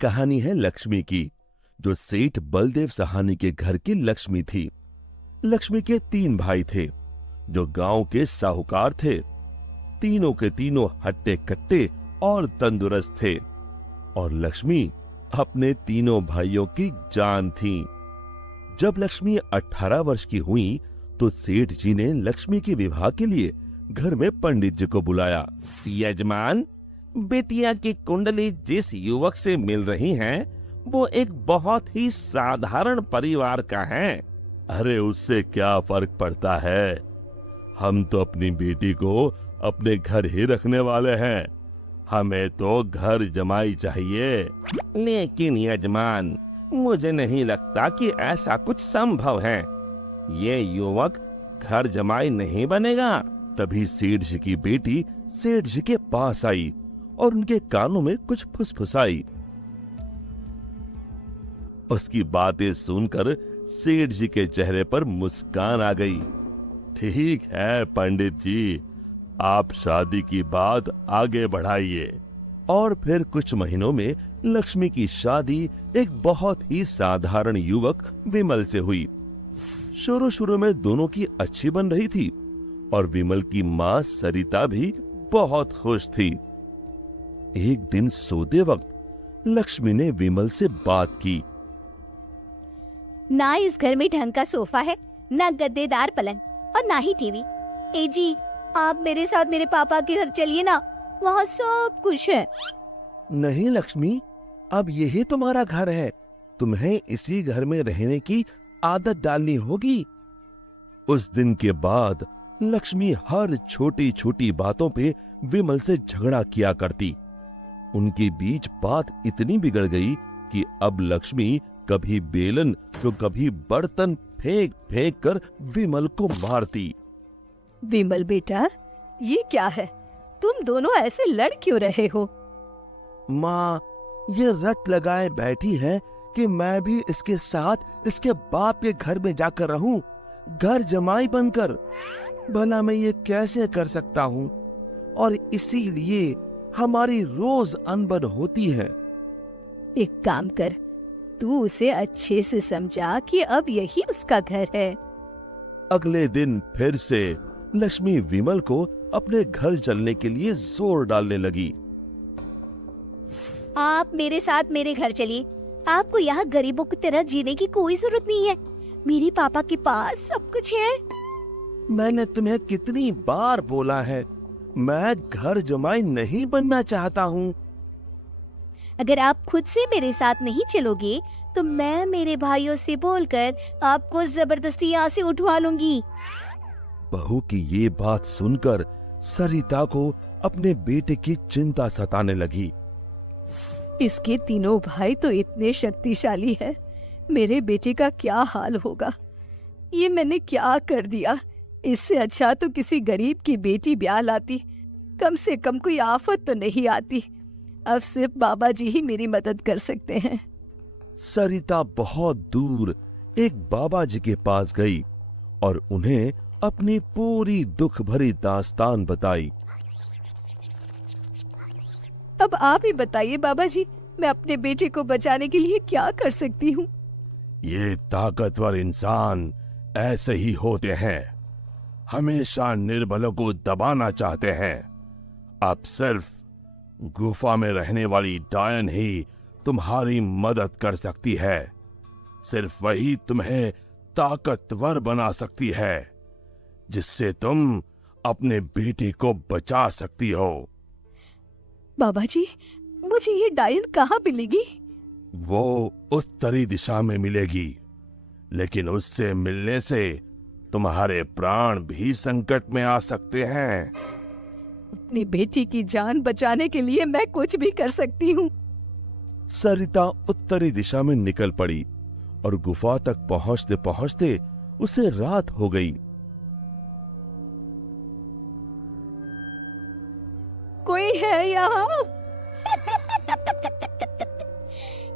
कहानी है लक्ष्मी की, जो सेठ बलदेव सहानी के घर की लक्ष्मी थी। लक्ष्मी के 3 भाई थे, जो गांव के साहूकार थे। तीनों के तीनों हट्टे कट्टे और तंदुरुस्त थे, और लक्ष्मी अपने तीनों भाइयों की जान थी। जब लक्ष्मी 18 वर्ष की हुई, तो सेठ जी ने लक्ष्मी के विवाह के लिए घर में पंडित जी को बुलाया। यजमान, बेटिया की कुंडली जिस युवक से मिल रही है, वो एक बहुत ही साधारण परिवार का है। अरे उससे क्या फर्क पड़ता है, हम तो अपनी बेटी को अपने घर ही रखने वाले हैं। हमें तो घर जमाई चाहिए। लेकिन यजमान, मुझे नहीं लगता कि ऐसा कुछ संभव है। ये युवक घर जमाई नहीं बनेगा। तभी सेठ जी की बेटी सेठ जी के पास आई और उनके कानों में कुछ फुसफुसाई। उसकी बातें सुनकर सेठ जी के चेहरे पर मुस्कान आ गई। ठीक है पंडित जी, आप शादी की बात आगे बढ़ाइए। और फिर कुछ महीनों में लक्ष्मी की शादी एक बहुत ही साधारण युवक विमल से हुई। शुरू में दोनों की अच्छी बन रही थी, और विमल की मां सरिता भी बहुत खुश थी। एक दिन सोते वक्त लक्ष्मी ने विमल से बात की। ना इस घर में ढंग का सोफा है, ना गद्देदार पलंग, और ना ही टीवी। ए जी, आप मेरे साथ मेरे पापा के घर चलिए ना, वहाँ सब कुछ है। नहीं लक्ष्मी, अब यही तुम्हारा घर है, तुम्हें इसी घर में रहने की आदत डालनी होगी। उस दिन के बाद लक्ष्मी हर छोटी छोटी बातों पे विमल से झगड़ा किया करती। उनके बीच बात इतनी बिगड़ गई कि अब लक्ष्मी कभी बेलन तो कभी बर्तन फेंक फेंक कर विमल को मारती। विमल बेटा, ये क्या है? तुम दोनों ऐसे लड़ क्यों रहे हो? माँ, ये रट लगाए बैठी है कि मैं भी इसके साथ इसके बाप के घर में जाकर रहूं, घर जमाई बनकर। भला मैं ये कैसे कर सकता हूँ? और इसीलिए हमारी रोज अनबन होती है। एक काम कर, तू उसे अच्छे से समझा कि अब यही उसका घर है। अगले दिन फिर से लक्ष्मी विमल को अपने घर चलने के लिए जोर डालने लगी। आप मेरे साथ मेरे घर चलिए। आपको यहाँ गरीबों की तरह जीने की कोई जरूरत नहीं है। मेरे पापा के पास सब कुछ है। मैंने तुम्हें कितनी बार बोला है, मैं घर जमाई नहीं बनना चाहता हूँ। अगर आप खुद से मेरे साथ नहीं चलोगे, तो मैं मेरे भाइयों से बोलकर आपको जबरदस्ती यहाँ से उठवा लूंगी। बहू की ये बात सुनकर सरिता को अपने बेटे की चिंता सताने लगी। इसके तीनों भाई तो इतने शक्तिशाली हैं, मेरे बेटे का क्या हाल होगा? ये मैंने क्या कर दिया? इससे अच्छा तो किसी गरीब की बेटी ब्याह लाती, कम से कम कोई आफत तो नहीं आती। अब सिर्फ बाबा जी ही मेरी मदद कर सकते हैं। सरिता बहुत दूर एक बाबा जी के पास गई और उन्हें अपनी पूरी दुख भरी दास्तान बताई। अब आप ही बताइए बाबा जी, मैं अपने बेटे को बचाने के लिए क्या कर सकती हूँ? ये ताकतवर इंसान ऐसे ही होते हैं, हमेशा निर्बलों को दबाना चाहते हैं। अब सिर्फ गुफा में रहने वाली डायन ही तुम्हारी मदद कर सकती है। सिर्फ वही तुम्हें ताकतवर बना सकती है, जिससे तुम अपने बेटे को बचा सकती हो। बाबा जी, मुझे ये डायन कहाँ मिलेगी? वो उत्तरी दिशा में मिलेगी, लेकिन उससे मिलने से तुम्हारे प्राण भी संकट में आ सकते हैं। अपनी बेटी की जान बचाने के लिए मैं कुछ भी कर सकती हूँ। सरिता उत्तरी दिशा में निकल पड़ी और गुफा तक पहुंचते पहुंचते उसे रात हो गई। कोई है यहाँ?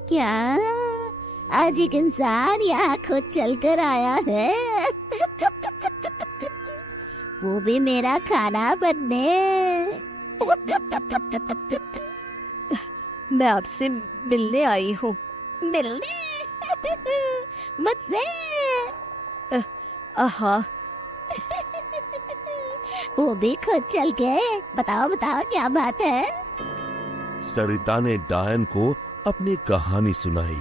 क्या आज एक इंसान यहाँ खुद चलकर आया है? वो भी मेरा खाना बनने। मैं आपसे मिलने आई हूँ। मिलने मुझसे? हाँ। वो भी खुद चल के? बताओ बताओ क्या बात है? सरिता ने डायन को अपनी कहानी सुनाई।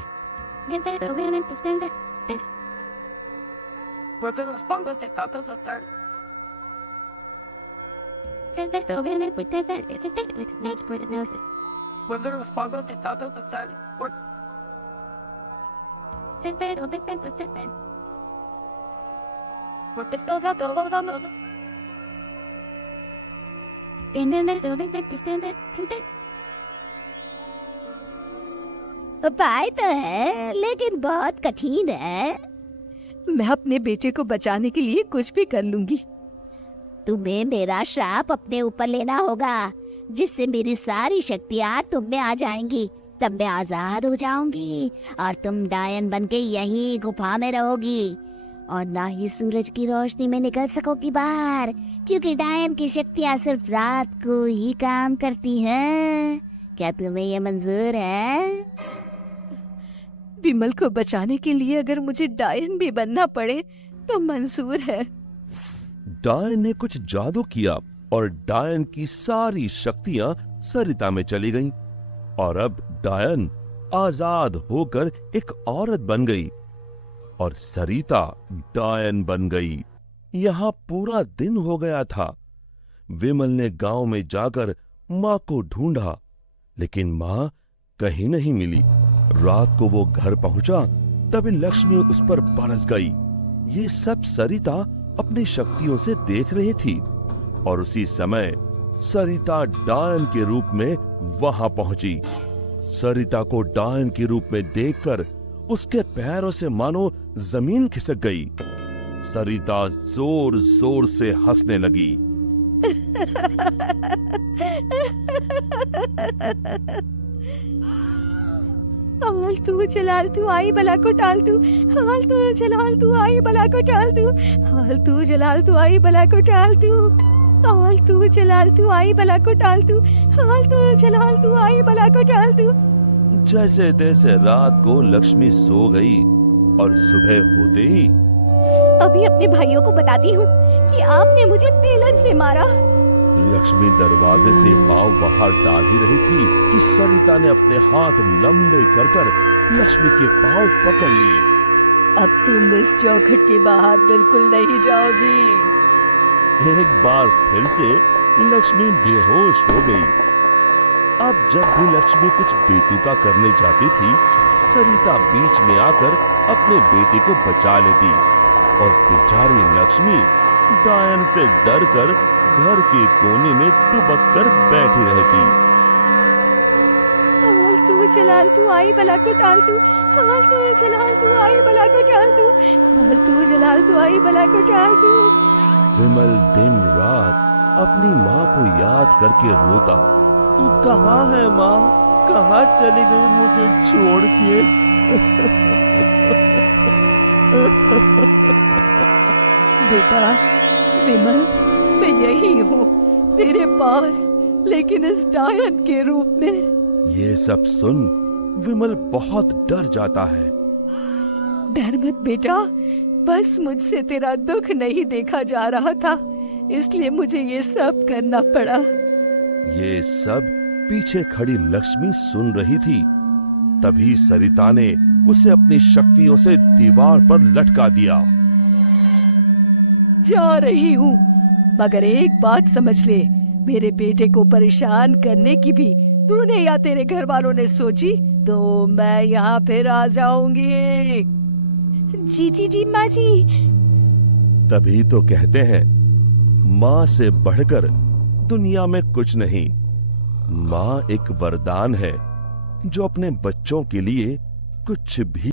उपाय तो है लेकिन बहुत कठिन है। मैं अपने बेटे को बचाने के लिए कुछ भी कर लूंगी। तुम्हें मेरा श्राप अपने ऊपर लेना होगा, जिससे मेरी सारी शक्तियाँ तुम में आ जाएंगी। तब मैं आजाद हो जाऊंगी और तुम डायन बनके यहीं गुफा में रहोगी और ना ही सूरज की रोशनी में निकल सकोगी बाहर, क्योंकि डायन की शक्तियाँ सिर्फ रात को ही काम करती हैं। क्या तुम्हें ये मंजूर है? विमल को बचाने के लिए अगर मुझे डायन भी बनना पड़े तो मंजूर है। डायन ने कुछ जादू किया और डायन की सारी शक्तियां सरिता में चली गईं और अब डायन आजाद होकर एक औरत बन गई और सरिता डायन बन गई। यहां पूरा दिन हो गया था। विमल ने गांव में जाकर मां को ढूंढा, लेकिन मां कहीं नहीं मिली। रात को वो घर पहुंचा तभी लक्ष्मी उस पर बरस गई। ये सब सरिता अपनी शक्तियों से देख रही थी और उसी समय सरिता डायन के रूप में वहां पहुंची। सरिता को डायन के रूप में देखकर उसके पैरों से मानो जमीन खिसक गई। सरिता जोर जोर से हंसने लगी। हालतू जलालतू आई बला को टालतू, हालतू जलालतू आई बला को टालतू, हालतू जलालतू आई बला को टालतू, हालतू जलालतू आई बला को टालतू, हालतू जलालतू आई बला को टालतू। जैसे तैसे रात को लक्ष्मी सो गई और सुबह होते ही अभी अपने भाइयों को बताती हूँ कि आपने मुझे बेलन से मारा। लक्ष्मी दरवाजे से पांव बाहर डाल ही रही थी कि सरिता ने अपने हाथ लंबे कर कर लक्ष्मी के पांव पकड़ लिए। अब तुम इस चौखट के बाहर बिल्कुल नहीं जाओगी। एक बार फिर से लक्ष्मी बेहोश हो गई। अब जब भी लक्ष्मी कुछ बेतुका करने जाती थी, सरिता बीच में आकर अपने बेटे को बचा लेती और बेचारी लक्ष्मी डायन से डरकर घर के कोने में दुबक कर बैठी रहती। हालतू जलालतू आई बला को टालतू, हालतू जलालतू आई बला को टालतू, हालतू जलालतू आई बला को टालतू। विमल दिन रात अपनी माँ को याद करके रोता। तू कहाँ है माँ? कहाँ चली गई मुझे छोड़ के? बेटा विमल, मैं यही हूँ तेरे पास, लेकिन इस डायन के रूप में। ये सब सुन विमल बहुत डर जाता है। डर मत बेटा, बस मुझसे तेरा दुख नहीं देखा जा रहा था, इसलिए मुझे ये सब करना पड़ा। ये सब पीछे खड़ी लक्ष्मी सुन रही थी। तभी सरिता ने उसे अपनी शक्तियों से दीवार पर लटका दिया। जा रही हूँ, मगर एक बात समझ ले, मेरे बेटे को परेशान करने की भी तूने या तेरे घर वालों ने सोची तो मैं यहाँ फिर आ जाऊंगी। जी जी जी माँ जी। तभी तो कहते हैं माँ से बढ़कर दुनिया में कुछ नहीं। माँ एक वरदान है जो अपने बच्चों के लिए कुछ भी